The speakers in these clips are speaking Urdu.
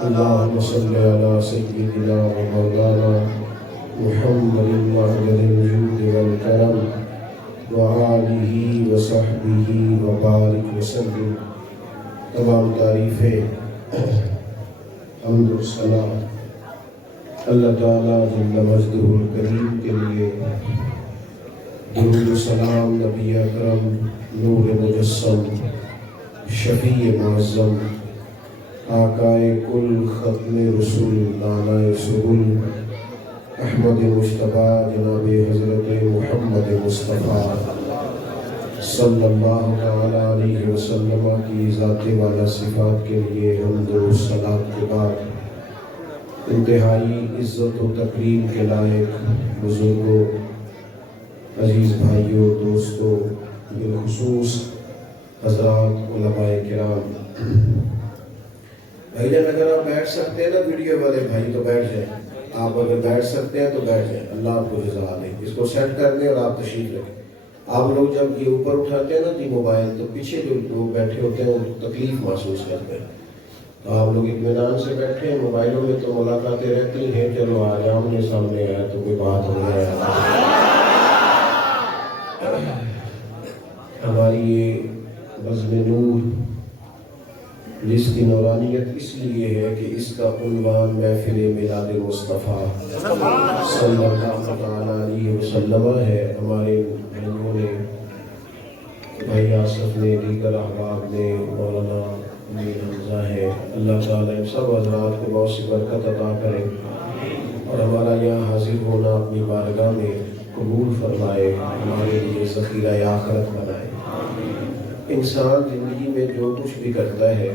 اللهم صل على سيدنا ومولانا محمد معدن الجود والكرم وآلہ وصحبہ وبارک وسلم۔ تمام تعریفیں حمد و ثنا اللہ تعالیٰ جل مجدہ الکریم کے لیے، درود و سلام نبی اکرم نور مجسم شفیع معظم آقائے کل ختم رسول نانہ سبل احمد مجتبیٰ جناب حضرت محمد مصطفیٰ صلی اللہ تعالیٰ علیہ وسلم کی ذات والا صفات کے لیے حمد و صلاۃ کے بعد انتہائی عزت و تکریم کے لائق بزرگوں، عزیز بھائیوں، دوستوں، بالخصوص حضرات علماء کرام، بھائی جان اگر آپ بیٹھ سکتے ہیں نا ویڈیو والے بھائی تو بیٹھ جائیں، آپ اگر بیٹھ سکتے ہیں تو بیٹھ جائیں، اللہ آپ کو جزا دے۔ اس کو سیٹ کر دیں اور آپ تشریف رکھیں۔ آپ لوگ جب یہ اوپر اٹھاتے ہیں نا جی موبائل، تو پیچھے جو لوگ بیٹھے ہوتے ہیں وہ تکلیف محسوس کرتے ہیں، تو آپ لوگ اطمینان سے بیٹھے ہیں۔ موبائلوں میں تو ملاقاتیں رہتی ہیں، چلو آج آمنے سامنے آیا تو کوئی بات ہو جائے۔ ہماری یہ بزم نور جس کی نورانیت اس لیے ہے کہ اس کا عنوان محفل میلاد مصطفیٰ صلی اللہ علیہ وسلم ہے۔ ہمارے بھائیوں نے، بھائی آصف نے، دیگر احباب نے، مولانا امیر حمزہ ہے، اللہ تعالیٰ ان سب حضرات کو بہت سی برکت عطا کرے اور ہمارا یہاں حاضر ہونا اپنی بارگاہ میں قبول فرمائے، ہمارے لیے ذخیرہ آخرت بنائے۔ انسان زندگی میں جو کچھ بھی کرتا ہے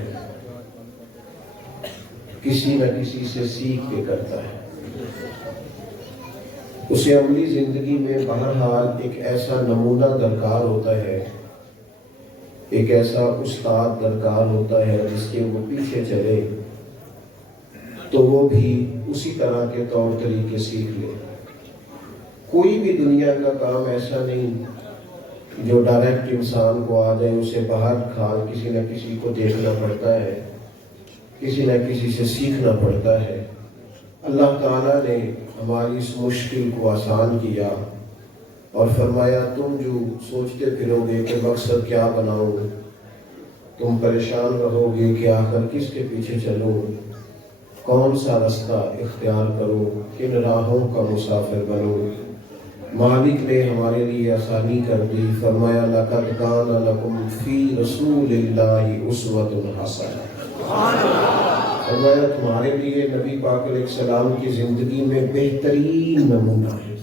کسی نہ کسی سے سیکھ کے کرتا ہے۔ اسے عملی زندگی میں بہرحال ایک ایسا نمونہ درکار ہوتا ہے، ایک ایسا استاد درکار ہوتا ہے جس کے وہ پیچھے چلے تو وہ بھی اسی طرح کے طور طریقے سیکھ لے۔ کوئی بھی دنیا کا کام ایسا نہیں جو ڈائریکٹ انسان کو آ جائے، اسے باہر کھال کسی نہ کسی کو دیکھنا پڑتا ہے، کسی نہ کسی سے سیکھنا پڑتا ہے۔ اللہ تعالیٰ نے ہماری اس مشکل کو آسان کیا اور فرمایا تم جو سوچتے پھرو گے کہ مقصد کیا بناؤ، تم پریشان رہو گے کہ آخر کس کے پیچھے چلو، کون سا رستہ اختیار کرو، کن راہوں کا مسافر بنو، مالک نے ہمارے لیے آسانی کر دی۔ فرمایا لَقَدْ كَانَ لَكُمْ فِي رَسُولِ اللَّهِ أُسْوَةٌ حَسَنَةٌ، فرمایا تمہارے لیے نبی پاک علیہ السلام کی زندگی میں بہترین نمونہ ہے۔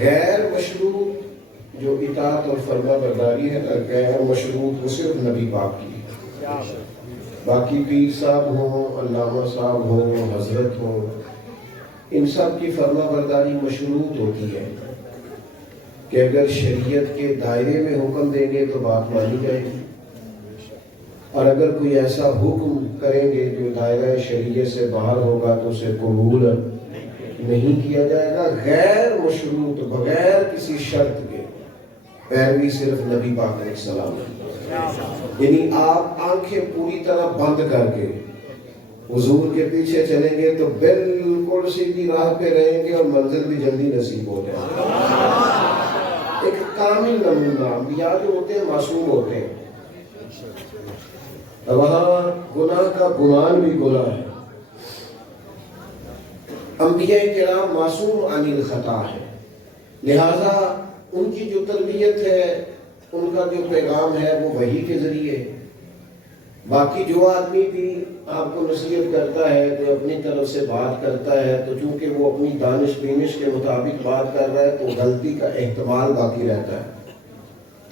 غیر مشروط جو اطاعت اور فرما برداری ہے، غیر مشروط وہ صرف نبی پاک کی ہے۔ باقی پیر صاحب ہوں، علامہ صاحب ہوں، حضرت ہوں، ان سب کی فرما برداری مشروط ہوتی ہے کہ اگر شریعت کے دائرے میں حکم دیں گے تو بات مانی جائے گی، اور اگر کوئی ایسا حکم کریں گے جو دائرہ شریعت سے باہر ہوگا تو اسے قبول نہیں کیا جائے گا۔ غیر مشروط، بغیر کسی شرط کے پیروی صرف نبی پاک علیہ السلام ہے۔ یعنی آپ آنکھیں پوری طرح بند کر کے حضور کے پیچھے چلیں گے تو بالکل سیدھی راہ پہ رہیں گے اور منزل بھی جلدی نصیب ہو جائے گی۔ ایک کامل نمونہ، انبیاء جو ہوتے ہیں معصوم ہوتے ہیں، وہاں گناہ کا گمان بھی گناہ ہے۔ انبیاء کرام معصوم عن الخطا ہے، لہذا ان کی جو تربیت ہے، ان کا جو پیغام ہے وہ وحی کے ذریعے۔ باقی جو آدمی بھی آپ کو نصیحت کرتا ہے، جو اپنی طرف سے بات کرتا ہے، تو چونکہ وہ اپنی دانش بینش کے مطابق بات کر رہا ہے تو غلطی کا احتمال باقی رہتا ہے۔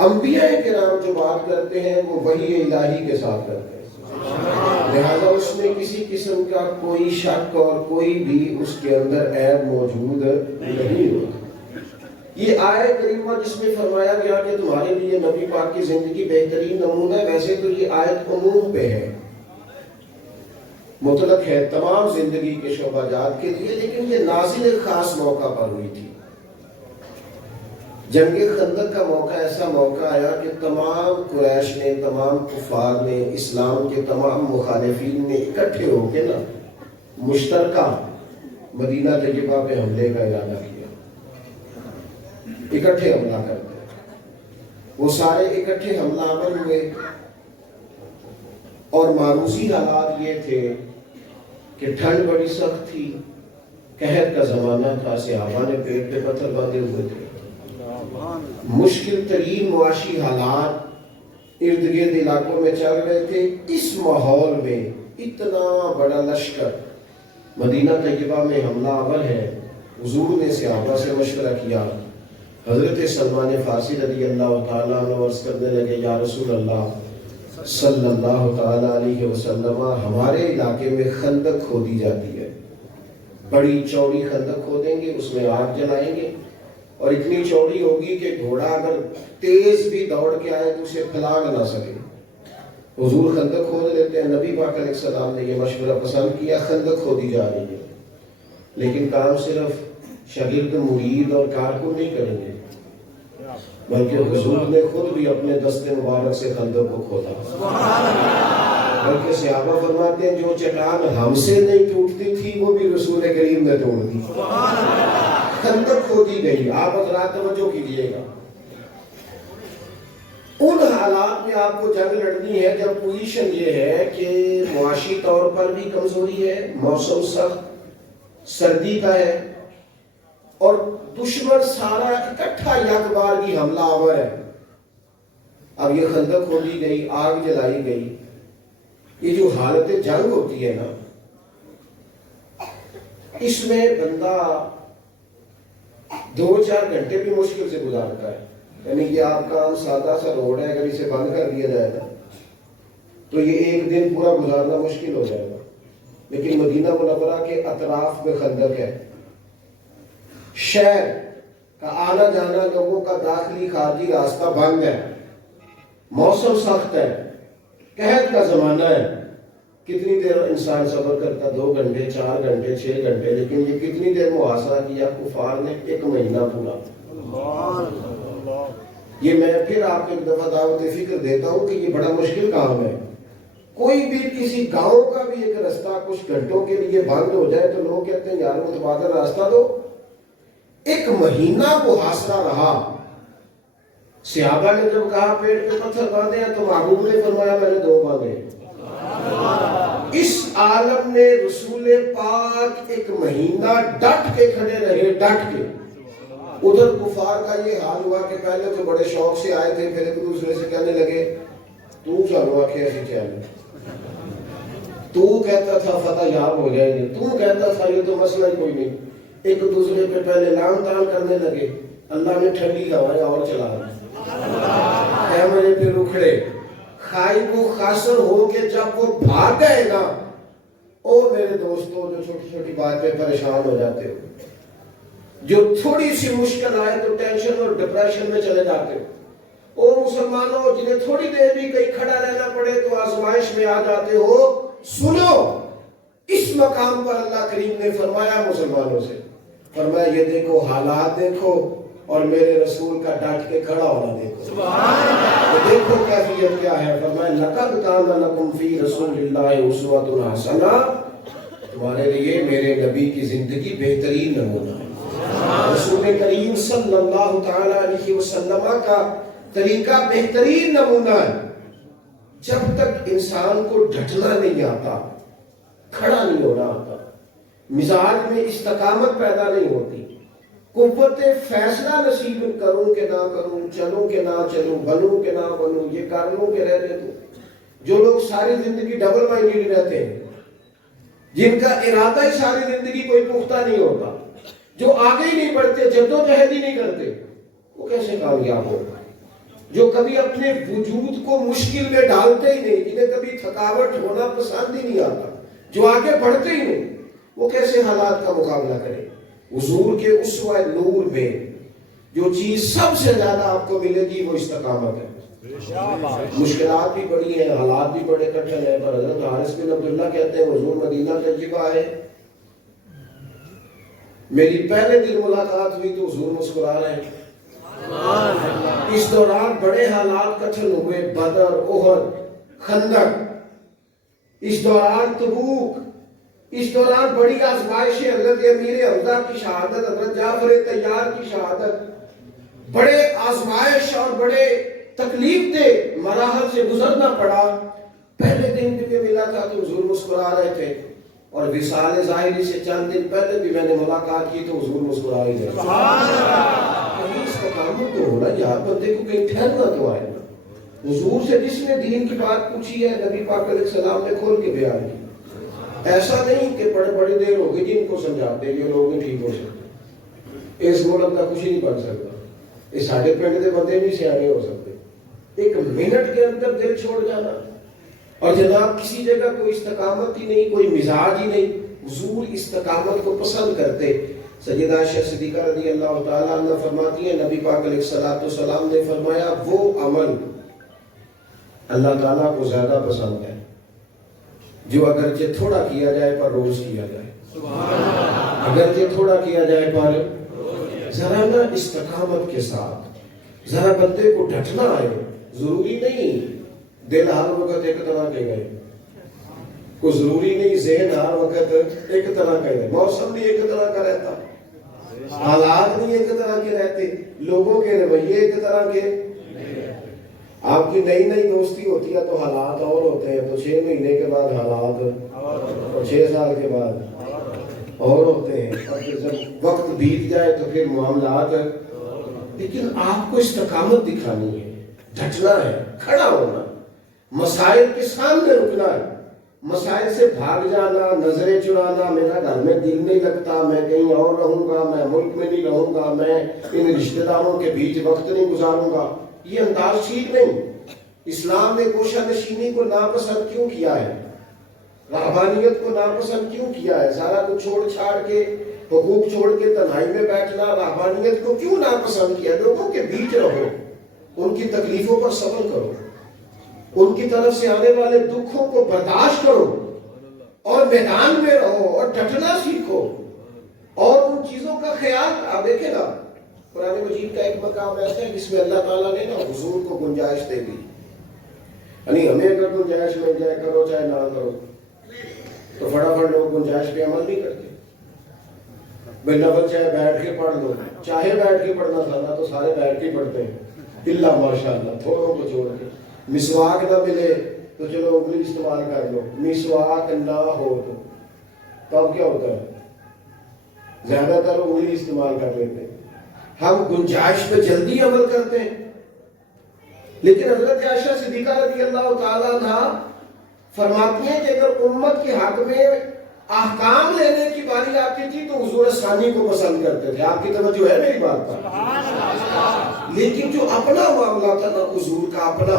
انبیاء کرام جو بات کرتے ہیں وہ وحی الہی کے ساتھ کرتے ہیں، لہذا اس میں کسی قسم کا کوئی شک اور کوئی بھی اس کے اندر عیب موجود نہیں ہوتا۔ یہ آیت کریمہ جس میں فرمایا گیا کہ تمہارے لیے نبی پاک کی زندگی بہترین نمونہ ہے، ویسے تو یہ آیت عموم پہ ہے، مطلق ہے تمام زندگی کے شعبہ جات کے لیے، لیکن یہ نازل خاص موقع پر ہوئی تھی۔ جنگ خندق کا موقع ایسا موقع آیا کہ تمام قریش نے، تمام کفار نے، اسلام کے تمام مخالفین نے اکٹھے ہو کے نا مشترکہ مدینہ طیبہ پہ حملے کا ارادہ کیا، اکٹھے حملہ کرتے۔ وہ سارے اکٹھے حملہ آور ہوئے اور معروضی حالات یہ تھے کہ ٹھنڈ بڑی سخت تھی، قحط کا زمانہ تھا، صحابہ نے پیٹ پہ پتھر باندھے ہوئے تھے، مشکل ترین معاشی حالات ارد گرد علاقوں میں چل رہے تھے۔ اس ماحول میں اتنا بڑا لشکر مدینہ طیبہ میں حملہ آور ہے۔ حضور نے صحابہ سے مشورہ کیا۔ حضرت سلمان فارسی رضی اللہ تعالیٰ عنہ عرض کرنے لگے، یا رسول اللہ صلی اللہ تعالیٰ علیہ وسلم، ہمارے علاقے میں خندق کھودی جاتی ہے، بڑی چوڑی خندق کھودیں گے، اس میں آگ جلائیں گے، اور اتنی چوڑی ہوگی کہ گھوڑا اگر تیز بھی دوڑ کے آئے تو اسے پھلاگ نہ سکے۔ حضور خندق کھود لیتے ہیں۔ نبی پاک علیہ السلام نے یہ مشورہ پسند کیا، خندق کھودی جا رہی ہے، لیکن کام صرف شاگرد، مرید اور کارکن نہیں کریں گے، بلکہ حضور نے خود بھی اپنے دست مبارک سے خندق کو کھودا۔ بلکہ صحابہ فرماتے ہیں جو چٹان ہم سے نہیں ٹوٹتی تھی وہ بھی رسول کریم نے توڑ دی۔ خندق کھودی گئی۔ آپ حضرات توجہ کیجئے گا، ان حالات میں آپ کو جنگ لڑنی ہے جب پوزیشن یہ ہے کہ معاشی طور پر بھی کمزوری ہے، موسم سخت سردی کا ہے، اور دشمن سارا اکٹھا یک بار کی حملہ آور ہے۔ اب یہ خندق کھودی گئی، آگ جلائی گئی۔ یہ جو حالت جنگ ہوتی ہے نا، اس میں بندہ 2-4 گھنٹے بھی مشکل سے گزارتا ہے۔ یعنی کہ آپ کا سادہ سا روڈ ہے، اگر اسے بند کر دیا جائے گا تو یہ ایک دن پورا گزارنا مشکل ہو جائے گا۔ لیکن مدینہ منورہ کے اطراف میں خندق ہے، شہر کا آنا جانا، لوگوں کا داخلی خارجی راستہ بند ہے، موسم سخت ہے، قحط کا زمانہ ہے۔ کتنی دیر انسان صبر کرتا؟ 2 گھنٹے، 4 گھنٹے، 6 گھنٹے، لیکن یہ کتنی دیر محاصرہ کیا کفار نے؟ 1 مہینہ پورا۔ یہ میں پھر آپ کو ایک دفعہ دعوت فکر دیتا ہوں کہ یہ بڑا مشکل کام ہے۔ کوئی بھی کسی گاؤں کا بھی ایک راستہ کچھ گھنٹوں کے لیے بند ہو جائے تو لوگ کہتے ہیں یار متبادل راستہ دو۔ 1 مہینہ محاصرہ رہا۔ صحابہ نے جب کہا پیٹ پہ پتھر باندھے ہیں تو محبوب نے فرمایا میں نے 2 باندھے۔ اس عالم میں رسول پاک 1 مہینہ ڈٹ کے کھڑے رہے، ڈٹ کے۔ ادھر کفار کا یہ حال ہوا کہ پہلے تو بڑے شوق سے آئے تھے، پھر ایک دوسرے سے کہنے لگے تو چلو آکھے ایسی چیلے، تو کہتا تھا فتح یاب ہو جائیں گے، تو کہتا تھا یہ تو مسئلہ ہی کوئی نہیں۔ ایک دوسرے پہ پہلے لان تان کرنے لگے۔ اللہ نے ٹھنڈی ہوائیں اور چلا دی، کیمرے پہ رکھڑے، خائب و خاسر ہو کے جب وہ بھاگ گئے نا، او میرے دوستوں جو چھوٹی چھوٹی بات پہ پریشان ہو جاتے ہو، جو تھوڑی سی مشکل آئے تو ٹینشن اور ڈپریشن میں چلے جاتے ہو، او مسلمانوں جنہیں تھوڑی دیر بھی کہیں کھڑا رہنا پڑے تو آزمائش میں آ جاتے ہو، سنو اس مقام پر اللہ کریم نے فرمایا مسلمانوں سے، فرمایا یہ دیکھو حالات دیکھو اور میرے رسول کا ڈٹ کے کھڑا ہونا دیکھو، دیکھو کیفیت کیا ہے۔ فرمایا لَقَدْ كَانَ لَكُمْ فِي رَسُولِ اللَّهِ أُسْوَةٌ حَسَنَةٌ، تمہارے لیے میرے نبی کی زندگی بہترین نمونہ ہے۔ رسول کریم صلی اللہ تعالی علیہ وسلم کا طریقہ بہترین نمونہ ہے۔ جب تک انسان کو ڈٹنا نہیں آتا، کھڑا نہیں ہونا آتا، مزاج میں استقامت پیدا نہیں ہوتی، قوت فیصلہ نصیب کروں کہ نہ کروں، چلوں کہ نہ چلوں، بنوں کہ نہ بنوں، یہ کر لوں کہ رہنے دوں۔ جو لوگ ساری زندگی ڈبل مائنڈڈ رہتے ہیں، جن کا ارادہ ہی ساری زندگی کوئی پختہ نہیں ہوتا، جو آگے ہی نہیں بڑھتے، جدوجہد ہی نہیں کرتے، وہ کیسے کامیاب ہوگا؟ جو کبھی اپنے وجود کو مشکل میں ڈالتے ہی نہیں، جنہیں کبھی تھکاوٹ ہونا پسند ہی نہیں آتا، جو آگے بڑھتے ہی نہیں، وہ کیسے حالات کا مقابلہ کرے؟ حضور کے اسوہ نور میں جو چیز سب سے زیادہ آپ کو ملے گی وہ استقامت ہے۔ مشکلات بھی بڑی ہیں، حالات بھی بڑے کٹھن ہیں، پر حضرت حارث بن عبداللہ کہتے ہیں حضور مدینہ طیبہ آئے، میری پہلے دن ملاقات ہوئی تو حضور مسکرا رہے ہیں، اس دوران بڑے حالات کٹھن ہوئے، بدر، احد، خندق، اس دوران تبوک، اس دوران بڑی آزمائشیں، حضرت امیر حمزہ کی شہادت، حضرت جعفر طیار کی شہادت، بڑے آزمائش اور بڑے تکلیف دے مراحل سے گزرنا پڑا۔ پہلے دن بھی میں ملا تھا تو حضور مسکرا رہے تھے، اور وصال ظاہری سے چند دن پہلے بھی میں نے ملاقات کی تو حضور مسکرا ہی رہے تھے۔ کہیں استقامت تو ہونا یار، بندے کو کہیں ٹھہرنا تو آئے نا۔ حضور سے جس نے دین کی بات پوچھی ہے، نبی پاک علیہ السلام نے کھول کے بیان کی۔ ایسا نہیں کہ بڑے دیر ہو گئی جن کو سمجھاتے یہ لوگ نہیں ٹھیک ہو سکتے، اس ملک کا کچھ ہی نہیں بن سکتا، یہ ساڑھے پنڈ کے بندے نہیں سیانے ہو سکتے۔ ایک منٹ کے اندر دل چھوڑ جانا، اور جناب کسی جگہ کوئی استقامت ہی نہیں، کوئی مزاج ہی نہیں۔ حضور استقامت کو پسند کرتے۔ سیدہ عائشہ صدیقہ رضی اللہ تعالیٰ عنہ فرماتی ہیں، نبی پاک علیہ السلام نے فرمایا وہ عمل اللہ تعالیٰ کو زیادہ پسند ہے جو اگرچہ تھوڑا کیا جائے پر روز کیا جائے، اگرچہ تھوڑا کیا جائے پر ذرا نا استقامت کے ساتھ، ذرا بندے کو ڈٹنا ہے۔ ضروری نہیں دل ہر وقت ایک طرح کے گئے، کوئی ضروری نہیں ذہن ہر وقت ایک طرح کا ہے، موسم بھی ایک طرح کا رہتا، حالات بھی ایک طرح کے رہتے، لوگوں کے رویے ایک طرح کے۔ آپ کی نئی دوستی ہوتی ہے تو حالات اور ہوتے ہیں، تو 6 مہینے کے بعد حالات اور 6 سال کے بعد اور ہوتے ہیں، اور جب وقت بیت جائے تو پھر معاملات۔ لیکن آپ کو استقامت دکھانی ہے، ڈٹنا ہے، کھڑا ہونا، مسائل کے سامنے رکنا ہے، مسائل سے بھاگ جانا، نظریں چرانا، میرا گھر میں دل نہیں لگتا، میں کہیں اور رہوں گا، میں ملک میں نہیں رہوں گا، میں ان رشتہ داروں کے بیچ وقت نہیں گزاروں گا، یہ انداز ٹھیک نہیں۔ اسلام نے گوشہ نشینی کو ناپسند کیوں کیا ہے؟ رہبانیت کو ناپسند کیوں کیا ہے؟ سارا کچھ چھوڑ چھاڑ کے، حقوق چھوڑ کے تنہائی میں بیٹھنا، رہبانیت کو کیوں ناپسند کیا؟ لوگوں کے بیچ رہو، ان کی تکلیفوں پر صبر کرو، ان کی طرف سے آنے والے دکھوں کو برداشت کرو، اور میدان میں رہو، اور ڈٹنا سیکھو، اور ان چیزوں کا خیال۔ آپ دیکھیں نا قرآن مجید کا ایک مقام ایسا ہے جس میں اللہ تعالیٰ نے نا حضور کو گنجائش دے دی، یعنی ہمیں اگر گنجائش مل جائے کرو چاہے نہ کرو، تو فٹافٹ لوگ گنجائش پہ عمل نہیں کرتے۔ نفل چاہے بیٹھ کے پڑھ لو، چاہے بیٹھ کے پڑھنا تھا تو سارے بیٹھ کے پڑھتے ہیں، اللہ ماشاءاللہ تھوڑوں کو چھوڑ کے۔ مسواک نہ ملے تو چلو انگلی استعمال کر لو، مسواک نہ ہو تو اب کیا ہوتا ہے؟ زیادہ تر انگلی استعمال کر لیتے ہیں۔ ہم گنجائش پہ جلدی عمل کرتے ہیں، لیکن حضرت عائشہ صدیقہ رضی اللہ تعالیٰ عنہ فرماتی ہیں کہ اگر امت کے حق میں احکام لینے کی باری آتی تھی تو حضور ثانی کو پسند کرتے تھے۔ آپ کی توجہ ہے میری بات پر؟ لیکن جو اپنا معاملہ تھا نا حضور کا اپنا،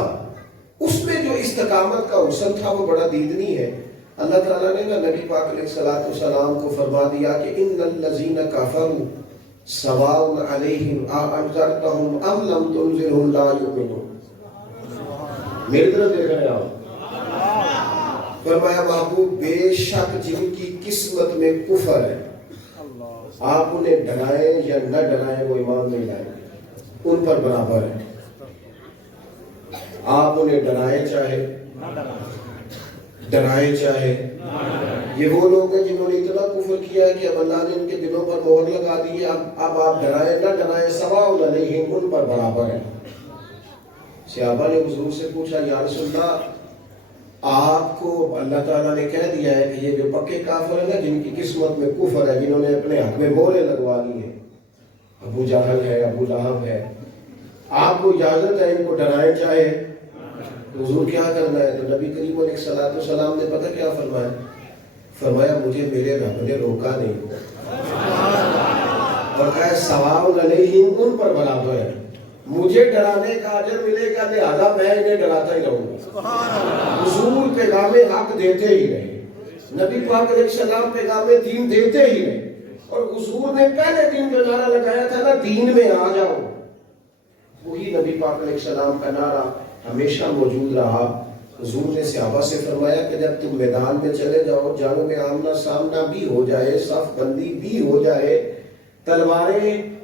اس میں جو استقامت کا حسن تھا وہ بڑا دیدنی ہے۔ اللہ تعالیٰ نے نبی پاک علیہ السلام کو فرما دیا کہ ان الذین کفروا سواء علیہم اانذرتہم ام لم تنذرہم لا یؤمنون۔ میری طرف دیکھ رہے ہیں آپ؟ فرمایا محبوب بے شک جن کی قسمت میں کفر ہے، آپ انہیں ڈرائیں یا نہ ڈرائیں وہ ایمان نہیں لائیں گے، ان پر برابر ہے۔ آپ انہیں ڈرائیں چاہے یہ وہ لوگ ہیں جنہوں نے اتنا کفر کیا ہے کہ اب اللہ نے ان کے دلوں پر مہر لگا دی ہے، اب آپ ڈرائیں نہ ڈرائیں سواء علیہم، ان پر برابر ہے۔ صحابہ نے حضور سے پوچھا یا رسول اللہ، آپ کو اللہ تعالیٰ نے کہہ دیا ہے کہ یہ جو پکے کافر ہیں نا، جن کی قسمت میں کفر ہے، جنہوں نے اپنے حق میں مہریں لگوا لی ہیں، ابو جہل ہے، ابو لہب ہے، آپ کو اجازت ہے ان کو ڈرائیں چاہے؟ تو حضور کیا کرنا ہے؟ تو نبی کریم علیہ السلام نے پتہ کیا فرمایا مجھے میرے رب نے روکا نہیں، اور کہا سواء علیہم، ان پر برابر ہے، مجھے ڈرانے کا اجر ملے گا، لہذا میں انہیں ڈراتا ہی رہوں گا۔ حضور پیغام حق دیتے ہی رہے، نبی پاک علیہ السلام پیغام دین دیتے ہی رہے، اور حضور نے پہلے دن جو نعرہ لگایا تھا نا دین میں آ جاؤ، وہی نبی پاک علیہ السلام کا نعرہ ہمیشہ موجود رہا۔ حضور نے صحابہ سے فرمایا کہ جب تم میدان میں چلے جاؤ، جانوں میں آمنا سامنا بھی ہو جائے، صف بندی بھی ہو جائے، تلواریں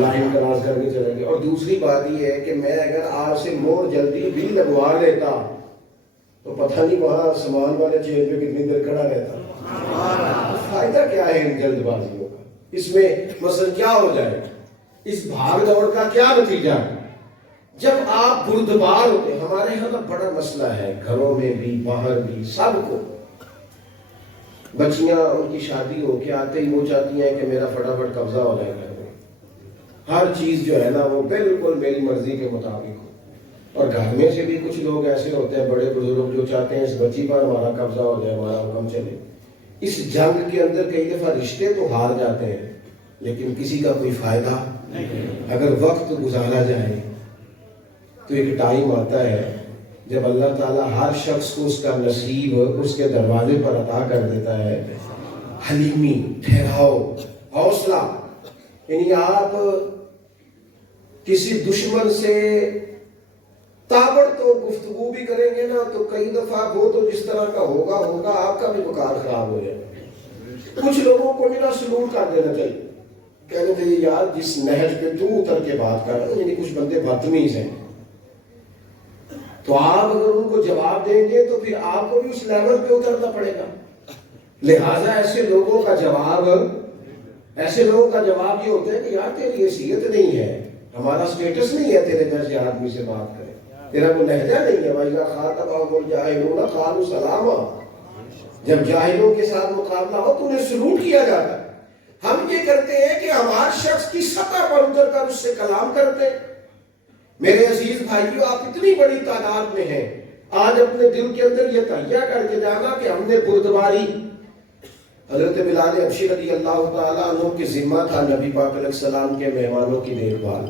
لائن کراس کر کے چلیں گے. اور دوسری بات یہ ہے کہ میں اگر آپ سے مور جلدی بھی لگوا لیتا تو پتہ نہیں وہاں سامان والے چیز پہ کتنی دیر کھڑا رہتا. فائدہ کیا ہے ان جلد بازیوں کا؟ اس میں مثلا کیا ہو جائے؟ اس بھاگ دوڑ کا کیا نتیجہ ہے؟ جب آپ بردبار ہوتے ہیں. ہمارے یہاں کا بڑا مسئلہ ہے، گھروں میں بھی باہر بھی سب کو. بچیاں ان کی شادی ہو کے آتے ہی وہ چاہتی ہیں کہ میرا فٹافٹ قبضہ ہو جائے گھر میں. ہر چیز جو ہے نا وہ بالکل میری مرضی کے مطابق ہو. اور گھر میں سے بھی کچھ لوگ ایسے ہوتے ہیں بڑے بزرگ جو چاہتے ہیں اس بچی پر ہمارا قبضہ ہو جائے، ہمارا حکم چلے. اس جنگ کے اندر کئی دفعہ رشتے تو ہار جاتے ہیں لیکن کسی کا کوئی فائدہ نہیں. اگر وقت گزارا جائے تو ایک ٹائم آتا ہے جب اللہ تعالیٰ ہر شخص کو اس کا نصیب اس کے دروازے پر عطا کر دیتا ہے. حلیمی، ٹھہراؤ، حوصلہ. یعنی آپ کسی دشمن سے تابڑ تو گفتگو بھی کریں گے نا تو کئی دفعہ وہ تو جس طرح کا ہوگا آپ کا بھی وقار خراب ہو جائے. کچھ لوگوں کو میرا سلوٹ کر دینا چاہیے، کہنے چاہیے یار جس نہج پہ تو اتر کے بات کر رہا ہے. یعنی کچھ بندے بدتمیز ہیں تو آپ اگر ان کو جواب دیں گے تو پھر آپ کو بھی اس لیول پہ اترنا پڑے گا. لہٰذا ایسے لوگوں کا جواب یہ ہوتا ہے کہ یار تیری حیثیت نہیں ہے، ہمارا سٹیٹس نہیں ہے تیرے جیسے آدمی سے بات کرے، تیرا وہ لہجہ نہیں ہے. وَإِذَا خَاطَبَهُمُ الْجَاهِلُونَ قَالُوا سَلَامًا. جب جاہلوں کے ساتھ مقابلہ ہو تو انہیں سلوٹ کیا جاتا ہے. ہم یہ کرتے ہیں کہ ہمارے شخص کی سطح پر اتر کر اس سے کلام کرتے ہیں. میرے عزیز بھائیو، آپ اتنی بڑی تعداد میں ہیں، آج اپنے دل کے اندر یہ تہیہ کر کے جانا کہ ہم نے بردباری. حضرت بلال حبشی رضی اللہ تعالیٰ عنہ کی ذمہ تھا نبی پاک علیہ السلام کے مہمانوں کی دیکھ بھال.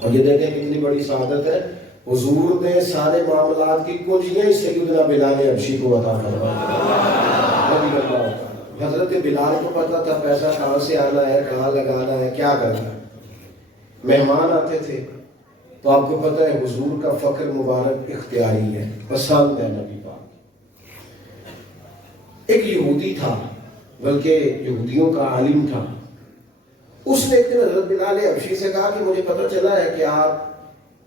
اور یہ دیکھیں کتنی بڑی سعادت ہے، حضور نے سارے معاملات کی کنجیاں سیدنا بلال حبشی کو عطا فرمائی. حضرت بلال کو پتا تھا پیسہ کہاں سے آنا ہے، کہاں لگانا ہے، کیا کرنا ہے. مہمان آتے تھے تو آپ کو پتا ہے حضور کا فقر مبارک اختیاری ہے، پسند ہے نبی پاک. ایک یہودی تھا، بلکہ یہودیوں کا عالم تھا. اس نے ایک دن حضرت بلال حبشی سے کہا کہ مجھے پتہ چلا ہے کہ آپ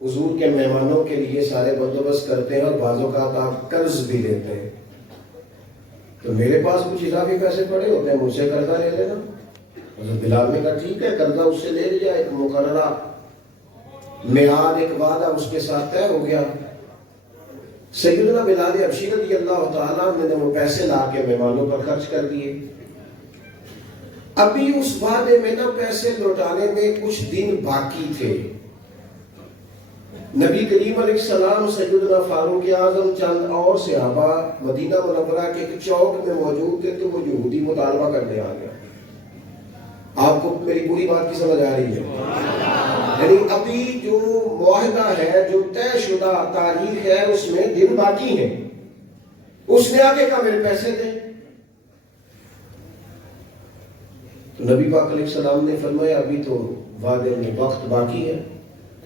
حضور کے مہمانوں کے لیے سارے بندوبست کرتے ہیں اور بعض اوقات آپ قرض بھی لیتے ہیں، تو میرے پاس کچھ اضافی پیسے پڑے ہوتے ہیں، مجھ سے قرضہ لے لینا. حضرت بلال نے کہا ٹھیک ہے، قرضہ اس سے لے لیا. ایک مقررہ میعاد، ایک وعدہ اس کے ساتھ طے ہو گیا. سیدنا بلال حبشی رضی اللہ تعالیٰ نے وہ پیسے لا کے مہمانوں پر خرچ کر دیے. ابھی اس وعدے میں نا پیسے لوٹانے میں کچھ دن باقی تھے. نبی کریم علیہ السلام، سیدنا فاروق اعظم، چند اور صحابہ مدینہ منورہ کے ایک چوک میں موجود تھے تو وہ یہودی مطالبہ کرنے آ گیا. آپ کو میری پوری بات کی سمجھ آ رہی ہے؟ یعنی ابھی جو معاہدہ ہے، جو طے شدہ تاریخ ہے، اس میں دن باقی ہیں. اس نے آگے کہا میرے پیسے دیں. تو نبی پاک علیہ السلام نے فرمایا ابھی تو وعدے میں وقت باقی ہے.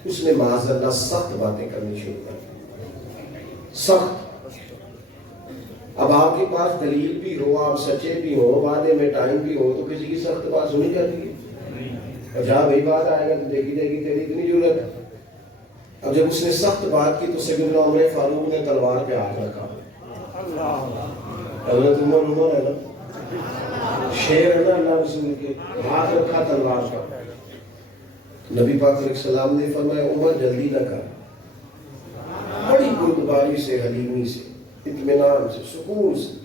اس نے معاذ اللہ سخت باتیں کرنی شروع کر دی، سخت. اب آپ کے پاس دلیل بھی ہو، آپ سچے بھی ہو، وعدے میں ٹائم بھی ہو، تو کسی کی سخت بات سنی جاتی ہے؟ جہاں وہی بات آئے گا تو دیکھی جائے گی تیری اتنی ضرورت ہے. اب جب اس نے سخت بات کی تو سیدنا عمر فاروق نے تلوار پہ ہاتھ رکھا. حضرت عمر ہے نا، شیر ہے نا اللہ رسول کے، ہاتھ رکھا تلوار کا. نبی پاک علیہ السلام نے فرمایا عمر جلدی نہ کر. بڑی بردباری سے، حلیمی سے، اطمینان سے، سکون سے.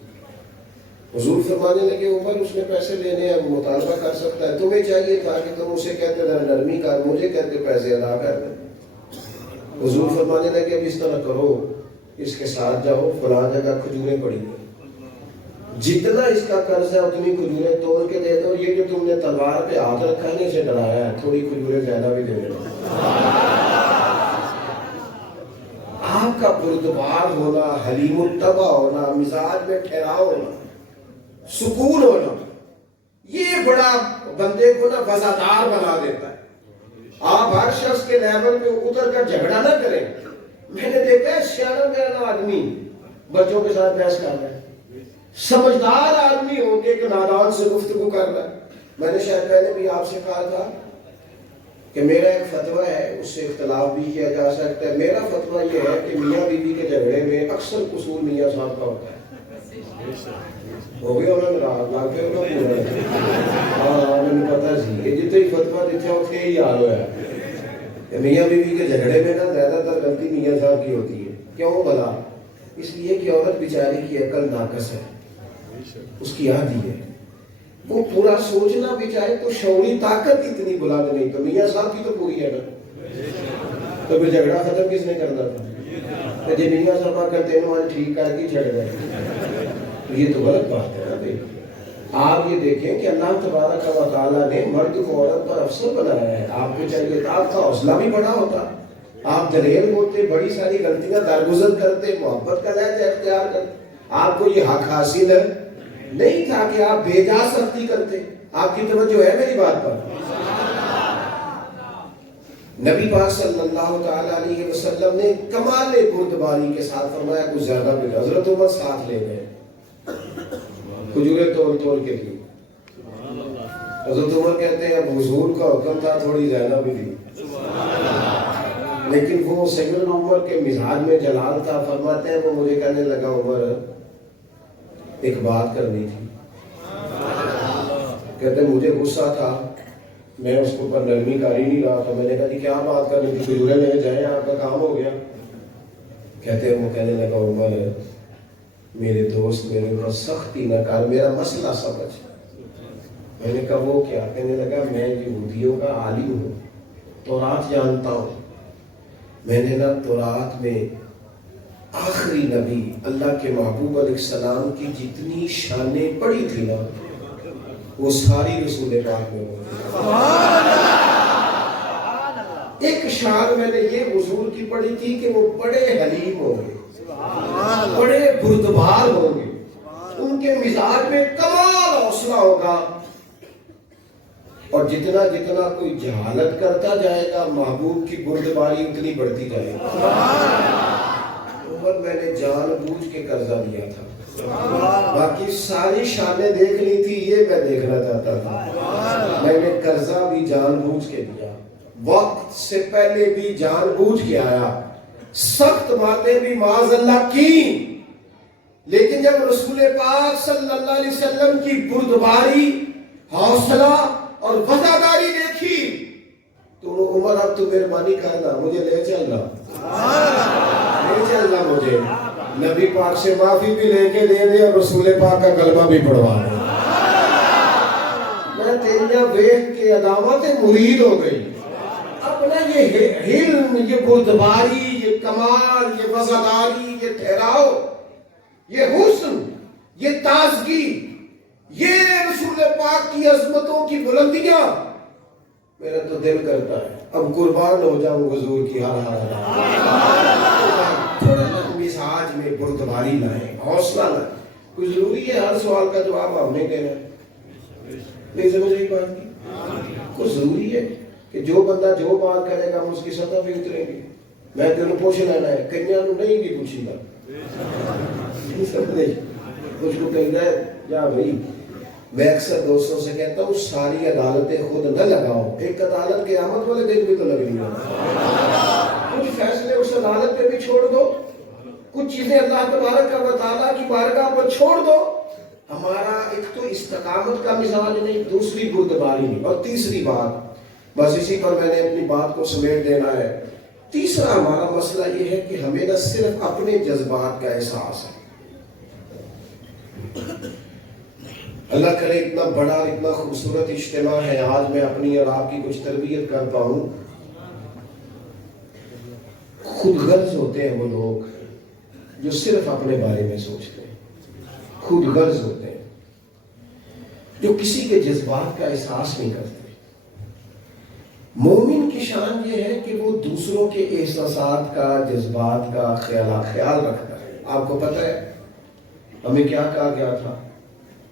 حضور فرمانے لگے عمر اس نے پیسے لینے ہیں، وہ مطالبہ کر سکتا ہے، تمہیں چاہیے تھا کہ تم اسے کہتے ذرا نرمی کر، مجھے کہتے پیسے ادا کر دیں. حضور فرمانے لگے اب اس طرح کرو، اس کے ساتھ جاؤ، فلاں جگہ کھجوریں پڑی ہیں، جتنا اس کا قرض ہے اتنی کھجوریں توڑ کے دے دو. یہ جو تم نے تلوار پہ ہاتھ رکھا ہے اسے ڈرایا ہے، تھوڑی کھجوریں زیادہ بھی دے دو. آپ کا بردبار ہونا، حلیم الطبع ہونا، مزاج میں ٹھہراؤ ہونا، سکون ہونا، یہ بڑا بندے کو نا وفادار بنا دیتا ہے. آپ ہر شخص کے لیول پہ اتر کر جھگڑا نہ کریں. میں نے دیکھا ہے سیانا میرا آدمی بچوں کے ساتھ بحث کر رہا ہے، سمجھدار آدمی ہو کے ایک نادان سے گفتگو کر رہا ہے. میں نے شاید پہلے بھی آپ سے کہا تھا کہ میرا ایک فتویٰ ہے، اس سے اختلاف بھی کیا جا سکتا ہے۔ میرا فتویٰ یہ ہے کہ میاں بیوی کے جھگڑے میں اکثر قصور میاں صاحب کا ہوتا ہے۔ ہو گیا انہوں نے لاکھ کے انہوں نے ہاں میں پتا سی یہ جتنے ہی فتویٰ دیتے ہیں اتنے ہی حال ہوا ہے۔ میاں بیوی کے جھگڑے میں نا زیادہ تر غلطی میاں صاحب کی ہوتی ہے۔ کیوں بھلا؟ اس لیے کہ عورت بیچاری کی عقل ناقص ہے، اس کی عادی ہے، وہ پورا سوچنا بیچارے تو شعوری طاقت اتنی بلند نہیں، تو میاں صاحب کی تو پوری ہے نا، تو پھر جھگڑا ختم کس نے کرنا تھا؟ جب میاں صاحب کرتے ہیں ہمارے ٹھیک کر کے چھڑ گئے، یہ تو غلط بات ہے نا بھائی۔ آپ یہ دیکھیں کہ اللہ تبارک و تعالیٰ نے مرد کو عورت پر افسر بنایا ہے۔ آپ کو چاہیے تھا آپ کا حوصلہ بھی بڑا ہوتا، آپ دلیر ہوتے، بڑی ساری غلطیاں درگزر کرتے، محبت کا لہجہ اختیار کرتے۔ آپ کو یہ حق حاصل ہے نہیں تھا کہ آپ بے جا سختی کرتے۔ آپ کی توجہ ہے میری بات پر؟ نبی پاک صلی اللہ تعالیٰ علیہ وسلم نے کمال بردباری کے ساتھ فرمایا، کچھ زیادہ بھی حضرت عمر ساتھ لے گئے کھجورے توڑ توڑ کے لیے۔ حضرت عمر کہتے ہیں اب حضور کا حکم تھا، تھوڑی زیادہ بھی دی، لیکن وہ سیدنا عمر کے مزاج میں جلال تھا۔ فرماتے ہیں وہ مجھے کہنے لگا عمر ایک بات کرنی تھی۔ کہتے ہیں مجھے غصہ تھا، میں اس کو پر نرمی کاری نہیں رہا تھا، میں نے کہا جی کیا بات کرنی تھی؟ کھجورے لے جائیں، آپ کا کام ہو گیا۔ کہتے ہیں وہ کہنے لگا عمر میرے دوست میرے اوپر سختی نہ کر، میرا مسئلہ سمجھ۔ میں نے کہا وہ کیا؟ کہنے لگا میں یہودیوں کا عالم ہوں، تورات جانتا ہوں۔ میں نے نا تورات میں آخری نبی اللہ کے محبوب علیہ السلام کی جتنی شانیں پڑھی تھی نا وہ ساری رسول پاک میں ہوتی۔ ایک شان میں نے یہ حضور کی پڑھی تھی کہ وہ بڑے حلیم ہوں گے، بڑے بردبار ہوں گے، ان کے مزاج میں کمال حوصلہ ہوگا، اور جتنا جتنا کوئی جہالت کرتا جائے گا محبوب کی بردباری اتنی بڑھتی جائے گی۔ عمر میں نے جان بوجھ کے قرضہ لیا تھا، باقی ساری شانیں دیکھ لی تھی، یہ میں دیکھنا چاہتا تھا۔ میں نے قرضہ بھی جان بوجھ کے دیا، وقت سے پہلے بھی جان بوجھ کے آیا، سخت باتیں بھی معاذ اللہ کی، لیکن جب رسول پاک صلی اللہ علیہ وسلم کی بردباری، حوصلہ اور وفاداری دیکھی تو عمر اب تو مہربانی کرنا، مجھے لے چلنا، لے چلنا مجھے، نبی پاک سے معافی بھی لے کے دے دے اور رسول پاک کا کلمہ بھی پڑھوا دے۔ میں تیریاں دیکھ کے علامت مرید ہو گئی۔ اپنا یہ علم، یہ بردباری، یہ کمال، یہ وفاداری، یہ ٹھہراؤ، یہ حسن، یہ تازگی، یہ رسول پاک کی عظمتوں کی بلندیاں، میرا تو دل کرتا ہے اب قربان ہو جاؤں حضور کی ہر تھوڑا مزاج میں بردباری لائیں، حوصلہ لائیں۔ کوئی ضروری ہے ہر سوال کا جواب ہم نے کہنا ہے؟ نہیں سمجھ رہی بات کی؟ کوئی ضروری ہے کہ جو بندہ جو بات کرے گا ہم اس کی سطح پہ اتریں گے؟ میں تینوں پوچھ لینا ہے، کنیاں نہیں بھی پوچھی گا، نہیں سمجھے؟ کچھ کو کہنا ہے یا بھائی میں اکثر دوستوں سے کہتا ہوں ساری عدالتیں خود نہ لگاؤ، ایک عدالت قیامت والے دن بھی تو لگنی ہے، کچھ فیصلے اس عدالت پہ بھی چھوڑ دو، کچھ چیزیں اللہ تبارک و تعالیٰ کی بارگاہ پر چھوڑ دو۔ ہمارا ایک تو استقامت کا مزاج نہیں، دوسری بردباری نہیں، اور تیسری بات بس اسی پر میں نے اپنی بات کو سمیٹ دینا ہے۔ تیسرا ہمارا مسئلہ یہ ہے کہ ہمیں نہ صرف اپنے جذبات کا احساس ہے، اللہ کرے اتنا بڑا اتنا خوبصورت اجتماع ہے، آج میں اپنی اور آپ کی کچھ تربیت کر پاؤں۔ خود غرض ہوتے ہیں وہ لوگ جو صرف اپنے بارے میں سوچتے ہیں، خود غرض ہوتے ہیں جو کسی کے جذبات کا احساس نہیں کرتے۔ مومن کی شان یہ ہے کہ وہ دوسروں کے احساسات کا، جذبات کا خیال رکھتا ہے۔ آپ کو پتہ ہے ہمیں کیا کہا گیا تھا؟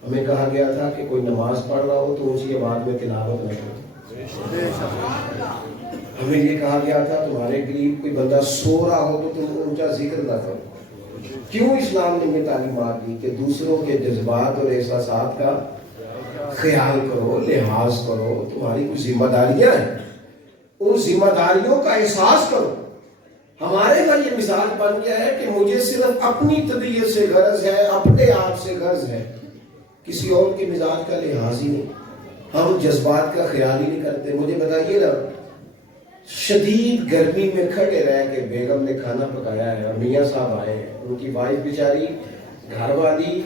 ہمیں کہا گیا تھا کہ کوئی نماز پڑھ رہا ہو تو اونچی آواز میں تلاوت نہ کرو۔ ہمیں یہ کہا گیا تھا تمہارے قریب کوئی بندہ سو رہا ہو تو تم اونچا ذکر نہ کرو۔ کیوں اسلام نے یہ تعلیمات دی کہ دوسروں کے جذبات اور احساسات کا خیال کرو، لحاظ کرو، تمہاری کچھ ذمہ داریاں ہیں، ان ذمہ داریوں کا احساس کرو۔ ہمارے گھر یہ مزاج بن گیا ہے کہ مجھے صرف اپنی طبیعت سے غرض ہے، اپنے آپ سے غرض ہے، کسی اور کے مزاج کا لحاظ ہی نہیں، ہم جذبات کا خیال ہی نہیں کرتے۔ مجھے بتائیے نا، شدید گرمی میں کھڑے رہ کے بیگم نے کھانا پکایا ہے اور میاں صاحب آئے ہیں، ان کی وائف بیچاری گھر والی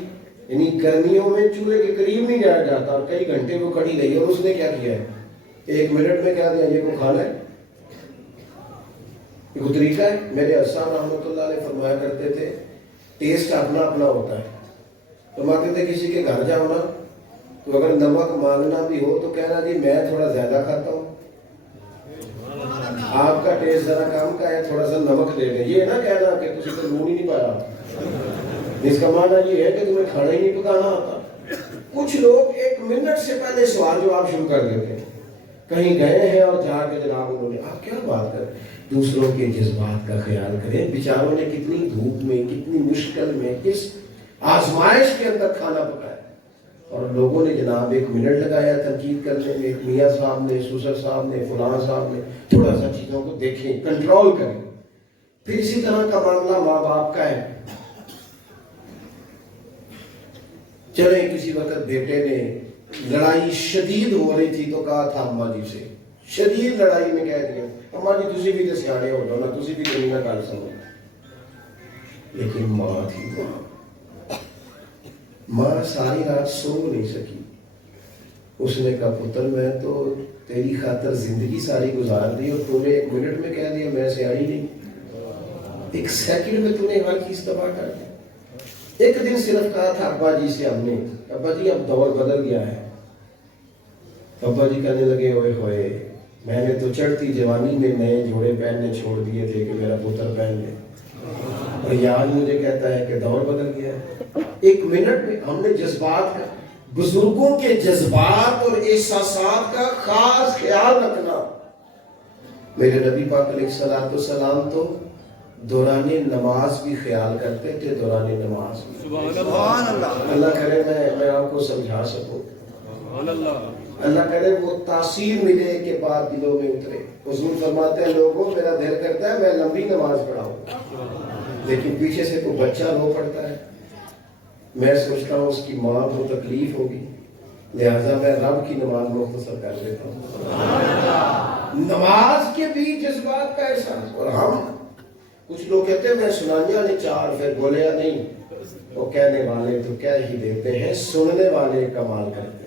یعنی گرمیوں میں چولہے کے قریب نہیں جایا جاتا اور کئی گھنٹے وہ کھڑی رہی، اور اس نے کیا کیا ہے، 1 منٹ میں کیا دیا، یہ کو کھانا ہے، یہ کو طریقہ ہے۔ میرے اسلام رحمۃ اللہ علیہ فرمایا کرتے تھے ٹیسٹ اپنا اپنا ہوتا ہے۔ فرماتے تھے کسی کے گھر جاؤ نا تو اگر نمک مانگنا بھی ہو تو کہنا جی میں تھوڑا زیادہ کھاتا ہوں، آپ کا ٹیسٹ ذرا کم کا ہے، تھوڑا سا نمک دے دیں، یہ نہ کہنا کہ تجھے تو لون ہی نہیں پایا، اس کا معنی یہ ہے کہ تمہیں کھانا ہی نہیں پکانا آتا۔ کچھ لوگ 1 منٹ سے پہلے سوال جواب شروع کر دیتے ہیں، کہیں گئے ہیں اور جا کے جناب انہوں نے، آپ کیا بات کریں، دوسروں کے جذبات کا خیال کریں، بیچاروں نے کتنی دھوپ میں، کتنی مشکل میں، کس آزمائش کے اندر کھانا پکایا، اور لوگوں نے جناب 1 منٹ لگایا تنقید کرنے میں، میاں صاحب نے، سسر صاحب نے، فلاں صاحب نے۔ تھوڑا سا چیزوں کو دیکھیں، کنٹرول کریں۔ پھر اسی طرح کا معاملہ ماں باپ کا ہے۔ چلے کسی وقت بیٹے نے لڑائی شدید ہو رہی تھی تو کہا تھا اماں جی سے، شدید لڑائی میں کہہ دیا اماں جی تسی بھی تو سیانے ہو جاؤ نا، تسی بھی تو نہیں نہ گل سنو۔ لیکن ماں تھی، ماں ساری رات سو نہیں سکی، اس نے کہا پتر میں تو تیری خاطر زندگی ساری گزار دی اور تو نے 1 منٹ میں کہہ دیا میں سیائی نہیں، 1 سیکنڈ میں تو نے ہر چیز تباہ کر دی۔ ایک دن صرف کہا تھا ابا جی سے ہم نے، ابا جی اب دور بدل گیا ہے۔ ابا جی کہنے لگے ہوئے ہوئے میں نے تو چڑھتی جوانی میں نئے جوڑے پہننے چھوڑ دیے تھے کہ میرا پتر پہن لے، اور یاد مجھے کہتا ہے کہ دور بدل گیا ہے۔ 1 منٹ میں ہم نے جذبات کا، بزرگوں کے جذبات اور احساسات کا خاص خیال رکھنا۔ میرے نبی پاک علیہ السلام تو دوران نماز بھی خیال کرتے تھے، دوران نماز بھی۔ سبحان اللہ، اللہ کرے میں آپ کو سمجھا سکوں، اللہ کرے وہ تاثیر ملے کہ بات دلوں میں اترے۔ حضور فرماتے ہیں لوگوں میرا دل کرتا ہے میں لمبی نماز پڑھاؤں، لیکن پیچھے سے کوئی بچہ رو پڑتا ہے، میں سوچتا ہوں اس کی ماں کو تکلیف ہوگی، لہذا میں رب کی نماز مختصر کر دیتا ہوں۔ نماز کے بھی جذبات کا احساس، اور ہم کچھ لوگ کہتے ہیں میں سنانیا نے 4 پھر بولیا نہیں، وہ کہنے والے تو کہہ ہی دیتے ہیں، سننے والے کمال کرتے ہیں۔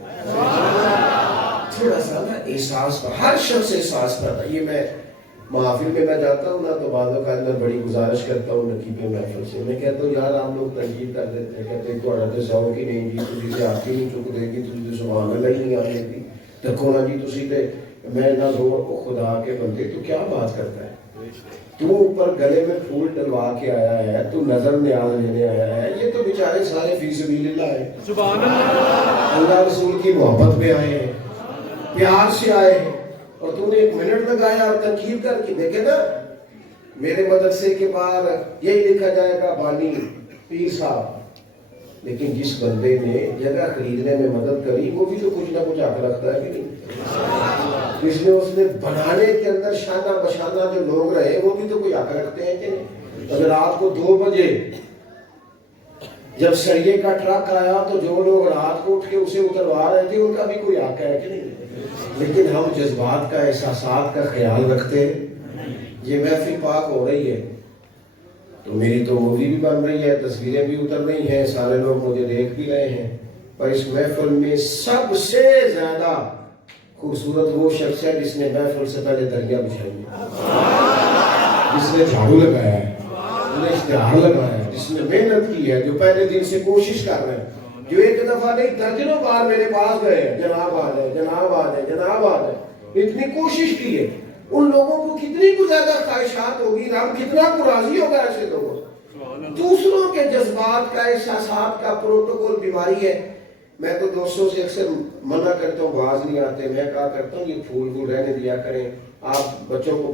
تھوڑا سا نا احساس پر، ہر شخص احساس پر۔ یہ میں محافل میں جاتا ہوں نا تو بعض اوقات میں بڑی گزارش کرتا ہوں نقیب محفل سے، میں کہتا ہوں یار آپ لوگ تنقید کر دیتے ہیں، کہتے ہیں تو تو سو کی نہیں جی، تھی سے آپ کی نہیں چک دے گی، تھی تو سبحان اللہ ہی نہیں آنے دی، دیکھو نا جی تھی تے میں نہ زور کو خدا کے بندے، تو کیا بات کرتا ہے، تو اوپر گلے میں پھول ڈلوا کے آیا ہے، تو نظر نیاز لینے آیا ہے، یہ تو بیچارے سارے فی سبیل اللہ ہے، سبحان اللہ، اللہ رسول کی محبت میں آئے ہیں، پیار سے آئے ہیں، اور تو نے 1 منٹ لگایا اور تنقید کر کے دیکھے نا، میرے مدرسے کے باہر یہی لکھا جائے گا بانی پیر صاحب، لیکن جس بندے نے جگہ خریدنے میں مدد کری وہ بھی تو کچھ نہ کچھ حق رکھتا ہے کہ نہیں، اس نے بنانے کے اندر شانہ بشانہ جو لوگ رہے وہ بھی تو کوئی حق رکھتے ہیں کہ نہیں۔ اگر رات کو 2 بجے جب سریے کا ٹرک آیا تو جو لوگ رات کو اٹھ کے اسے اتروا رہے تھے ان کا بھی کوئی حق ہے کہ نہیں، لیکن ہم جذبات کا، احساسات کا خیال رکھتے ہیں۔ یہ محفل پاک ہو رہی ہے تو میری تو مووی بھی بن رہی ہے، تصویریں بھی اتر رہی ہیں، سارے لوگ مجھے دیکھ بھی رہے ہیں، پر اس محفل میں سب سے زیادہ خوبصورت وہ شخص ہے جس نے محفل سے پہلے دریا بچھائی ہے، جس نے جھاڑو لگایا ہے، جس نے اشتہار لگایا ہے، جس نے محنت کی ہے، جو پہلے دن سے کوشش کر رہے ہیں، جو 1 دفعہ نہیں درجنوں بار میرے پاس گئے ہیں، جناب آ جائے، جناب آ جائے، جناب آ جائے، اتنی کوشش کی ہے۔ ان لوگوں کو کتنی کو زیادہ خواہشات ہوگی، رب کتنا کو راضی ہوگا ایسے لوگوں۔ دوسروں کے جذبات کا، احساسات کا پروٹوکول بیماری ہے۔ میں تو دوستوں سے اکثر منع کرتا ہوں، باز نہیں آتے، میں کہا کرتا ہوں یہ پھول رہنے دیا کریں، آپ بچوں کو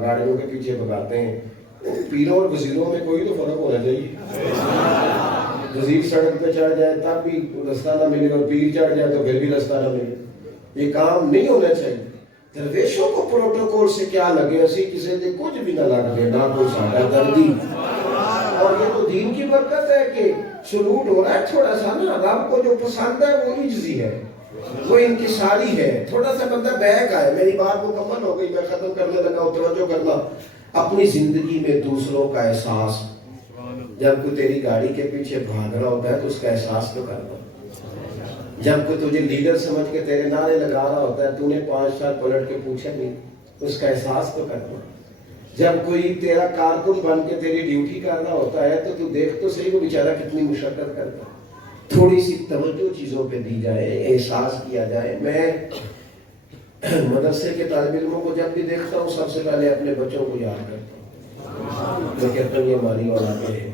گاڑیوں کے پیچھے بھگاتے ہیں، پیروں اور وزیروں میں کوئی تو فرق ہونا چاہیے۔ جزیر سڑک پہ چڑھ جائے تب بھی راستہ نہ ملے اور پیر چڑھ جائے تو پھر بھی راستہ نہ ملے. یہ کام نہیں ہونا چاہیے. درویشوں کو پروٹوکول سے کیا لگے, اسی کسی دے کچھ بھی نہ لگ دے, نہ کوئی ساڈا دردی. اور یہ تو دین کی برکت ہے کہ سلوٹ ہو رہا ہے تھوڑا سا نا. رب کو جو پسند ہے وہ عجزی ہے, وہ انکساری ہے. تھوڑا سا بندہ بہک آئے. میری بات مکمل ہو گئی, میں ختم کرنے لگا ہوں, توجہ کرنا. اپنی زندگی میں دوسروں کا احساس, جب کوئی تیری گاڑی کے پیچھے بھاگ رہا ہوتا ہے تو اس کا احساس تو کرنا. جب کوئی تجھے لیڈر سمجھ کے تیرے نعرے لگا رہا ہوتا ہے, تو نے 5 سال پلٹ کے پوچھا نہیں, اس کا احساس تو کرنا. جب کوئی تیرا کارکن بن کے تیری ڈیوٹی کر رہا ہوتا ہے تو دیکھ تو صحیح وہ بیچارہ کتنی مشقت کرتا ہے. تھوڑی سی توجہ چیزوں پہ دی جائے, احساس کیا جائے. میں مدرسے کے طالب علموں کو جب بھی دیکھتا ہوں سب سے پہلے اپنے بچوں کو یاد کرتا ہوں. میں کہتا ہوں یہ ہماری اولادیں ہیں,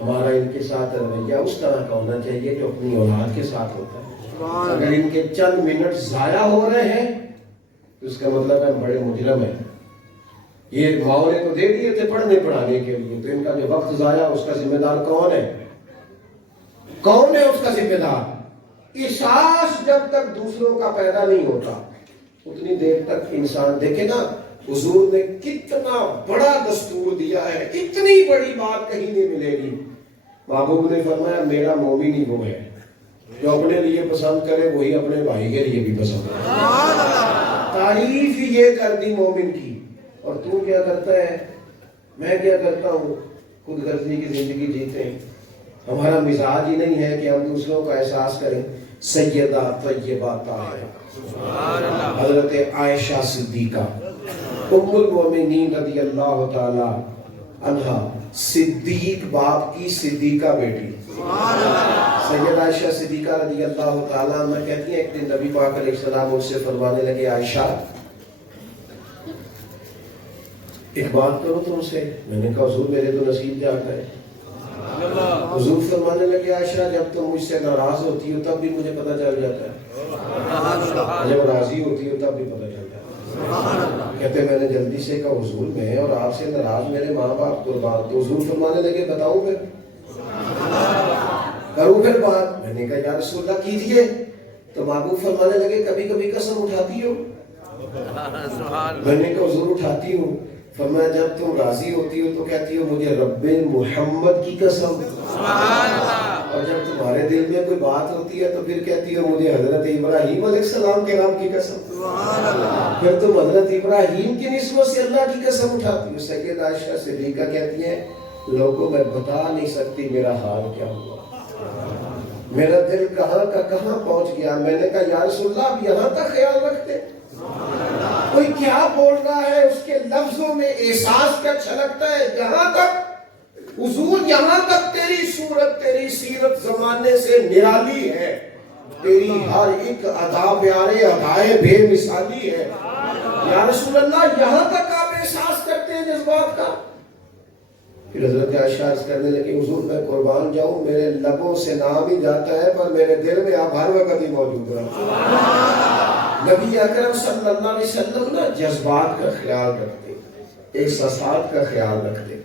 ہمارا ان کے ساتھ رویہ اس طرح کا ہونا چاہیے جو اپنی اولاد کے ساتھ ہوتا ہے. اگر ان کے چند منٹ ضائع ہو رہے ہیں تو اس کا مطلب ہے ہم بڑے مجرم ہیں. یہ ماؤں نے تو دے دیے تھے پڑھنے پڑھانے کے لیے, تو ان کا جو وقت ضائع اس کا ذمہ دار کون ہے؟ کون ہے اس کا ذمہ دار؟ احساس جب تک دوسروں کا پیدا نہیں ہوتا اتنی دیر تک انسان. دیکھے نا حضور نے کتنا بڑا دستور دیا ہے, اتنی بڑی بات کہیں نہیں ملے گی. محبوب نے فرمایا میرا مومن ہی وہ ہے جو اپنے لیے پسند کرے وہی اپنے بھائی کے لیے بھی پسند کرے. تعریف ہی یہ کر دی مومن کی. اور تو کیا کرتا ہے, میں کیا کرتا ہوں, خود غرضی کی زندگی جیتے ہیں. ہمارا مزاج ہی نہیں ہے کہ ہم دوسروں کا احساس کریں. سیدہ طیبہ طاہرہ حضرت عائشہ صدیقہ ام المومنین رضی اللہ تعالی عنہا, صدیق باپ کی صدیقہ بیٹی سیدہ عائشہ صدیقہ رضی اللہ تعالی عنہ کہتی ہیں ایک دن نبی پاک علیہ السلام مجھ سے فرمانے لگے, عائشہ ایک بات کرو تم سے. میں نے کہا حضور میرے تو نصیب جاتا ہے. حضور فرمانے لگے, عائشہ جب تم مجھ سے ناراض ہوتی ہو تب بھی مجھے پتہ چل جاتا ہے, جب راضی ہوتی ہو تب بھی پتہ چلتا ہے. کہتے میں نے جلدی سے کہا حضور میں اور آپ سے ناراض, میرے ماں باپ قربان. تو حضور فرمانے لگے بتاؤ پھر, کروں پھر بات. میں نے کہا یا رسول اللہ کیجئے. تو محبوب فرمانے لگے کبھی کبھی قسم اٹھاتی ہو؟ میں نے کہا حضور اٹھاتی ہوں. فرمایا جب تم راضی ہوتی ہو تو کہتی ہو مجھے رب محمد کی قسم, اور جب تمہارے دل میں کوئی بات ہوتی ہے تو پھر کہتی ہو مجھے حضرت ابراہیم علیہ السلام کے نام کی قسم. پھر تم حضرت ابراہیم کی نسبت سے اللہ کی قسم اٹھاتی ہو. سیدہ عائشہ صدیقہ کہتی ہیں لوگوں میں بتا نہیں سکتی میرا حال کیا ہوا, میرا دل کہاں کا کہاں پہنچ گیا. میں نے کہا یا رسول اللہ آپ یہاں تک خیال رکھتے, کوئی کیا بول رہا ہے اس کے لفظوں میں احساس کیا چھلکتا ہے. یہاں تک حضور, یہاں تک تیری صورت تیری سیرت زمانے سے نرالی ہے, تیری ہر ایک ادا پیارے ادائے بے مثالی ہے. یا رسول اللہ یہاں تک آپ احساس کرتے ہیں جذبات کا. پھر حضرت عائشہ عرض کرنے لگی حضور میں قربان جاؤں میرے لبوں سے نام ہی جاتا ہے پر میرے دل میں آپ ہر وقت ہی موجود رہتے. نبی اکرم صلی اللہ علیہ وسلم نا جذبات کا خیال رکھتے, احساسات کا خیال رکھتے.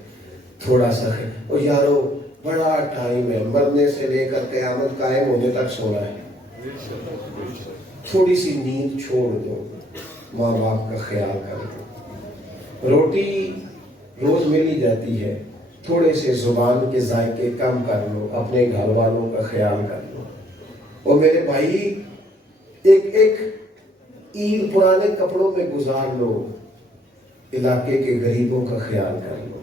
تھوڑا سا او یارو بڑا ٹائم ہے, مرنے سے لے کر قیامت قائم ہونے تک سونا ہے, تھوڑی سی نیند چھوڑ دو, ماں باپ کا خیال کر دو. روٹی روز مل ہی جاتی ہے, تھوڑے سے زبان کے ذائقے کم کر لو, اپنے گھر والوں کا خیال کر لو. اور میرے بھائی ایک عید پرانے کپڑوں میں گزار لو, علاقے کے غریبوں کا خیال کر لو.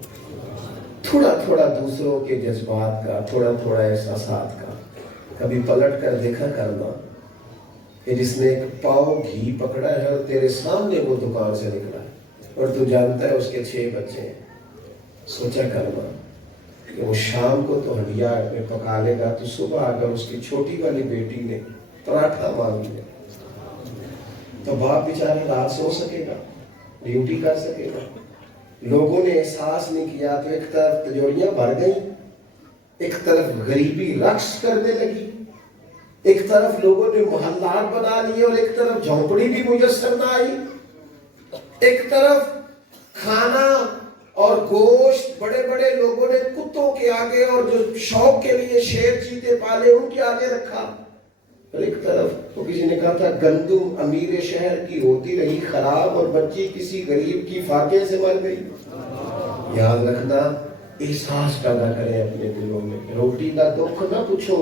تھوڑا تھوڑا دوسروں کے جذبات کا, تھوڑا تھوڑا احساسات کا. کبھی پلٹ کر دیکھا کرنا کہ جس نے ایک پاؤ گھی پکڑا ہے اور تیرے سامنے وہ دکان سے نکلا ہے اور تو جانتا ہے اس کے 6 بچے ہیں. سوچا کرنا کہ وہ شام کو تو ہنڈیا میں پکا لے گا, تو صبح اگر اس کی چھوٹی والی بیٹی نے پراٹھا مانگ لیا تو باپ بیچارہ رات سو سکے گا, ڈیوٹی کر سکے گا. لوگوں نے احساس نہیں کیا تو ایک طرف تجوریاں بھر گئیں, ایک طرف غریبی رقص کرنے لگی, ایک طرف لوگوں نے محلات بنا لیے اور ایک طرف جھونپڑی بھی میسر نہ آئی, ایک طرف کھانا اور گوشت بڑے بڑے لوگوں نے کتوں کے آگے اور جو شوق کے لیے شیر چیتے پالے ان کے آگے رکھا. اور ایک طرف تو کسی نے کہا تھا گندم امیر شہر کی ہوتی رہی خراب اور بچی کسی غریب کی فاقے سے مر گئی. یاد رکھنا، احساس پیدا کریں اپنے دلوں میں. روٹی کا دکھ نہ پوچھو،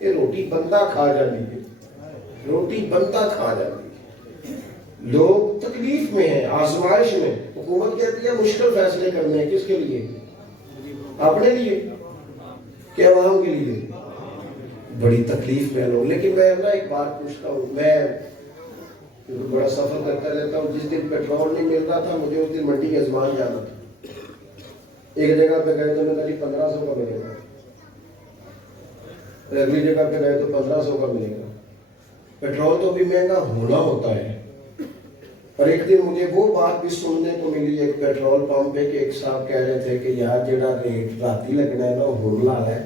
یہ روٹی بندہ کھا جاتی ہے، روٹی بندہ کھا جاتی ہے. لوگ تکلیف میں ہیں، آزمائش میں. حکومت کہتی ہے مشکل فیصلے کرنے ہیں، کس کے لیے؟ اپنے لیے کہ عوام کے لیے؟ بڑی تکلیف میں لوگ. لیکن میں نا ایک بات پوچھتا ہوں، میں بڑا سفر کرتا رہتا ہوں. جس دن پیٹرول نہیں مل رہا تھا مجھے اس دن منڈی ازمان جانا تھا. ایک جگہ پہ گئے تو میں کہا 1500 کا ملے گا، اگلی جگہ پہ گئے تو 1500 کا ملے گا. پیٹرول تو بھی مہنگا ہونا ہوتا ہے. اور ایک دن مجھے وہ بات بھی سننے کو ملی ایک پیٹرول پمپ پہ کہ ایک صاحب کہہ رہے تھے کہ یار جڑا ریٹ راتی لگنا ہے نا وہ ہور لا ہے،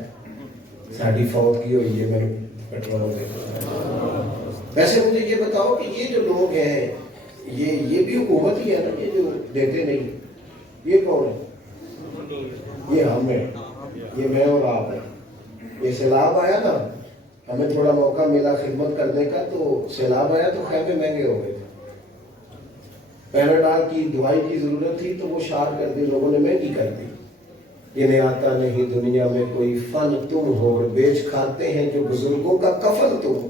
ساڑی فوت کی ہوئی ہے میں پیٹرول دے. ویسے مجھے یہ بتاؤ کہ یہ جو لوگ ہیں یہ بھی حکومت ہی ہے نا، یہ جو دیتے نہیں، یہ کون ہے؟ یہ ہم ہیں، یہ میں اور آپ ہیں. یہ سیلاب آیا نا، ہمیں تھوڑا موقع ملا خدمت کرنے کا، تو سیلاب آیا تو خیمے مہنگے ہو گئے تھے. پیناڈال کی دوائی کی ضرورت تھی تو وہ شار کر دی، لوگوں نے مہنگی کر دی. انہیں آتا نہیں دنیا میں کوئی فن تم ہو، بیچ کھاتے ہیں جو بزرگوں کا کفن تم ہو.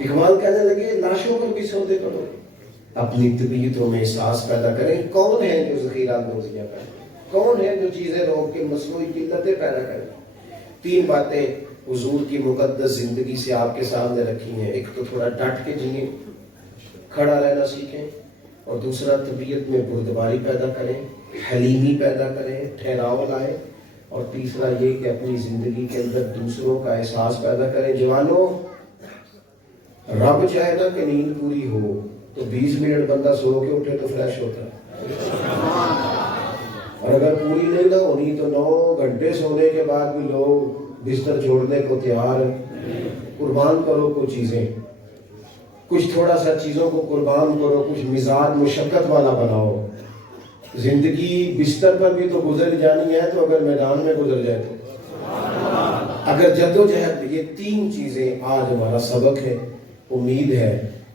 اقبال کہنے لگے لاشوں پر بھی سودے کرو. اپنی طبیعتوں میں احساس پیدا کریں. کون ہے جو ذخیرہ اندوزیاں کریں؟ کون ہے جو چیزیں روک کے مصنوعی قلتیں پیدا کریں؟ 3 باتیں حضور کی مقدس زندگی سے آپ کے سامنے رکھی ہیں. ایک تو تھوڑا ڈٹ کے جیئیں، کھڑا رہنا سیکھیں. اور دوسرا طبیعت میں بردباری پیدا کریں، حلیمی پیدا کریں، ٹھہراؤ لائیں. اور تیسرا یہ کہ اپنی زندگی کے اندر دوسروں کا احساس پیدا کریں. جوانوں، رب چاہے نا کہ نیند پوری ہو تو 20 منٹ بندہ سو کے اٹھے تو فریش ہوتا ہے. اور اگر پوری نہیں نہ ہونی تو 9 گھنٹے سونے کے بعد بھی لوگ بستر چھوڑنے کو تیار ہیں. قربان کرو کچھ چیزیں، کچھ تھوڑا سا چیزوں کو قربان کرو، کچھ مزاج مشقت والا بناؤ. زندگی بستر پر بھی تو گزر جانی ہے، تو اگر میدان میں گزر جائے تو اگر جدوجہد. یہ 3 چیزیں آج ہمارا سبق ہے. امید ہے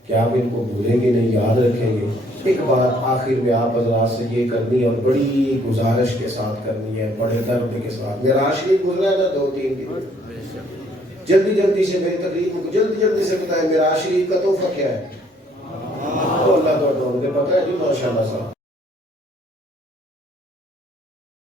کہ آپ ان کو بھولیں گے نہیں، یاد رکھیں گے. ایک بات آخر میں آپ حضرات سے یہ کرنی ہے اور بڑی گزارش کے ساتھ کرنی ہے، بڑے درد کے ساتھ. میرا شریف گزرا نا 2-3 دن، جلدی سے میری تقریب کو جلدی سے بتائیں میرا شریف کا تحفہ کیا ہے. اللہ تو مجھے پتا ہے جی، ماشاء اللہ صاحب.